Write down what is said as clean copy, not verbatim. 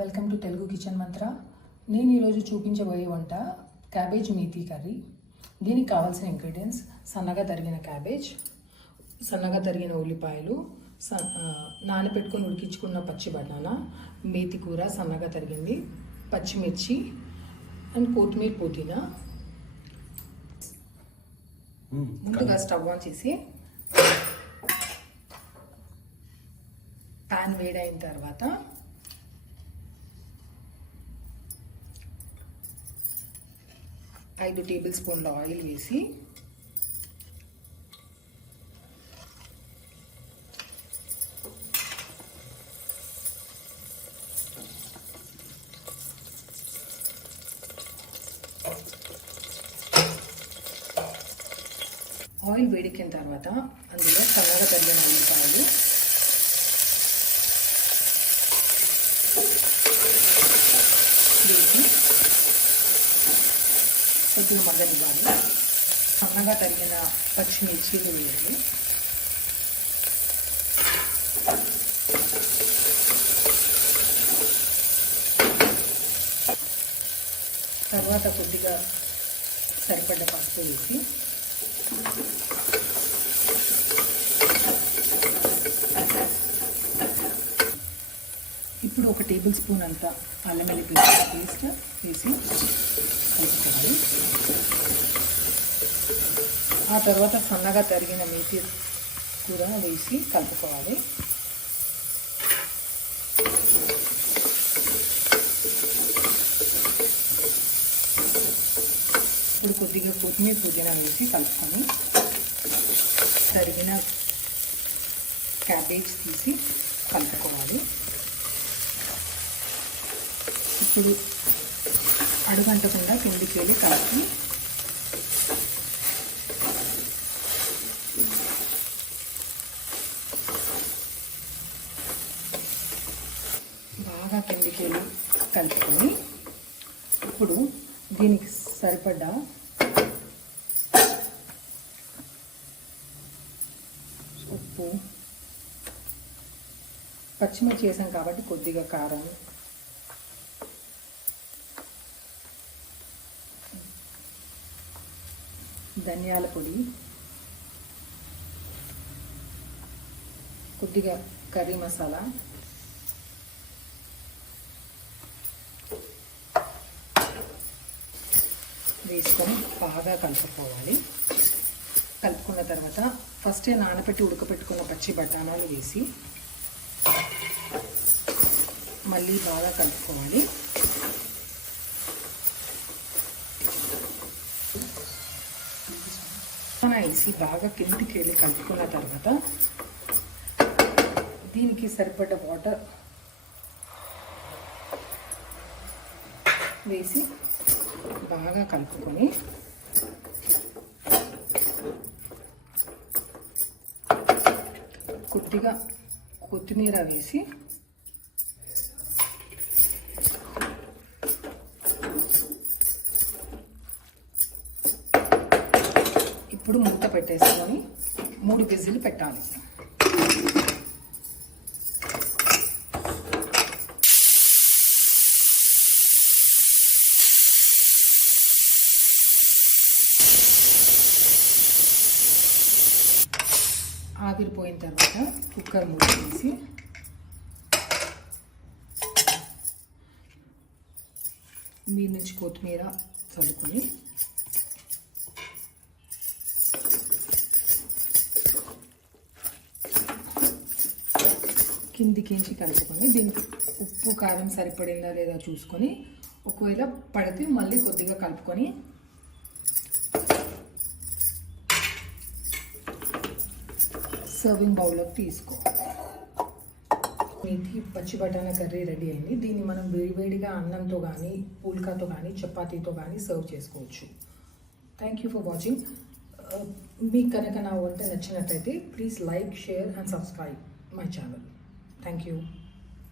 Welcome to Telugu kitchen మంత్ర. నేను ఈరోజు చూపించబోయే వంట క్యాబేజ్ మేథీ కర్రీ. దీనికి కావాల్సిన ఇంగ్రీడియంట్స్: సన్నగా తరిగిన క్యాబేజ్, సన్నగా తరిగిన ఉల్లిపాయలు, నానబెట్టుకొని ఉడికించుకున్న పచ్చి బఠానా, మేథీ కూర సన్నగా తరిగింది, పచ్చిమిర్చి అండ్ కొత్తిమీర, పుదీనా. ముందుగా స్టవ్ ఆన్ చేసి ప్యాన్ వేడైన తర్వాత ఐదు టేబుల్ స్పూన్ల ఆయిల్ వేసి ఆయిల్ వేడెక్కిన తర్వాత అందులో సన్నగా తరిగిన ఉల్లిపాయలు, వేసి కొద్దిగా మగ్గనివ్వాలి. సన్నగా తరిగిన పచ్చిమిర్చీలు వేయాలి. తర్వాత కొద్దిగా సరిపడ్డ పసుపు వేసి ఇప్పుడు ఒక టేబుల్ స్పూన్ అంత అల్లం వెల్లుల్లి పేస్ట్ వేసి కలుపుకోవాలి. ఆ తర్వాత సన్నగా తరిగిన మేథీ కూర వేసి కలుపుకోవాలి. ఇప్పుడు కొద్దిగా కొత్తిమీర, పుదీనా వేసి కలుపుకొని తరిగిన క్యాబేజ్ తీసి కలుపుకోవాలి. ఇప్పుడు అడుగంటకుండా కిందికి వెళ్ళి కలిపి బాగా కిందికి వెళ్ళి కలుపుకొని ఇప్పుడు దీనికి సరిపడ్డ ఉప్పు, పచ్చిమిర్చి వేసాం కాబట్టి కొద్దిగా కారం, ధనియాల పొడి, కొద్దిగా కర్రీ మసాలా, వేసుకొని బాగా కలుపుకోవాలి. కలుపుకున్న తర్వాత ఫస్టే నానబెట్టి ఉడకపెట్టుకున్న పచ్చి బఠానాలు వేసి మళ్ళీ బాగా కలుపుకోవాలి. వేసి బాగా కిందికి వెళ్ళి కలుపుకున్న తర్వాత దీనికి సరిపడ్డ వాటర్ వేసి బాగా కలుపుకొని కొద్దిగా కొత్తిమీర వేసి ఇప్పుడు మూత పెట్టేసుకొని 3 విజిల్లు పెట్టాలి. ఆవిరిపోయిన తర్వాత కుక్కర్ మూత తీసి మీద నుంచి కొత్తిమీర చల్లుకొని కిందికించి కలుపుకొని దీనికి ఉప్పు, కారం సరిపడిందా లేదా చూసుకొని ఒకవేళ పడితే మళ్ళీ కొద్దిగా కలుపుకొని సర్వింగ్ బౌల్లోకి తీసుకో. మేథీ పచ్చి బఠానా కర్రీ రెడీ అయింది. దీన్ని మనం వేడివేడిగా అన్నంతో కానీ, పుల్కాతో కానీ, చపాతీతో కానీ సర్వ్ చేసుకోవచ్చు. Thank you for watching. మీకు కనుక నా వంట నచ్చినట్లయితే please like, share and subscribe my channel. Thank you.